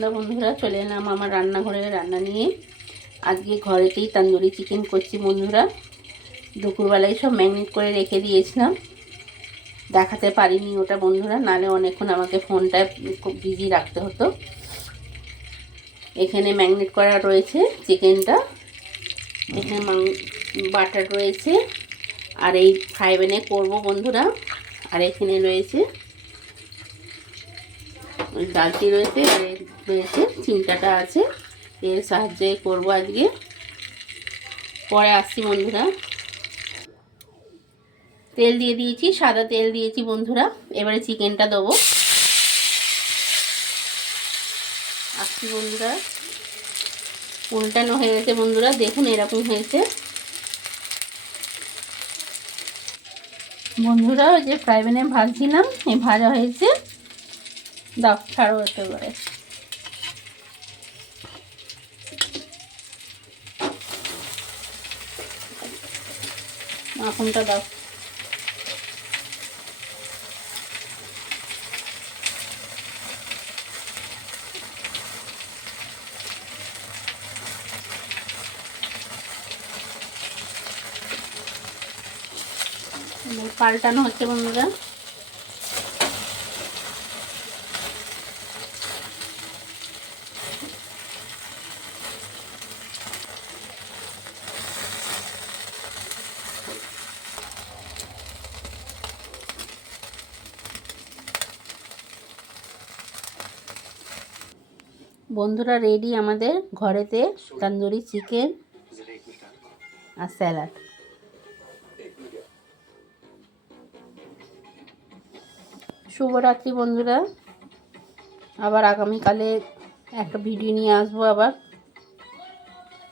বন্ধুরা চলে এলাম আমার রান্নাঘরে রান্না নিয়ে। আজকে ঘরেতেই তন্দুরি চিকেন করছি বন্ধুরা। দুপুরবেলায় সব ম্যারিনেট করে রেখে দিয়েছিলাম, দেখাতে পারিনি ওটা বন্ধুরা, নালে অনেকক্ষণ আমাকে ফোনটা খুব বিজি রাখতে হতো। এখানে ম্যারিনেট করা রয়েছে চিকেনটা, এখানে বাটার রয়েছে, আর এই ফ্রাই প্যানে করবো বন্ধুরা। আর এখানে রয়েছে ডালটি রয়েছে, আর রয়েছে চিমটাটা আছে, এর সাহায্যে করবো আজকে। পরে আসছি বন্ধুরা। তেল দিয়ে দিয়েছি, সাদা তেল দিয়েছি বন্ধুরা। এবারে চিকেনটা দেবো। আসছি বন্ধুরা, উল্টানো হয়ে গেছে বন্ধুরা, দেখুন এরকম হয়েছে বন্ধুরা। ওই যে ফ্রাই প্যানে ভাজছিলাম, এই ভাজা হয়েছে। দাও ছাড়ো একেবারে। মাখনটা দাও। পাল্টানো হচ্ছে বন্ধুরা। বন্ধুরা রেডি আমাদের ঘরেতে তন্দুরি চিকেন আর স্যালাড। শুভরাত্রি বন্ধুরা, আবার আগামীকালে একটা ভিডিও নিয়ে আসবো আবার।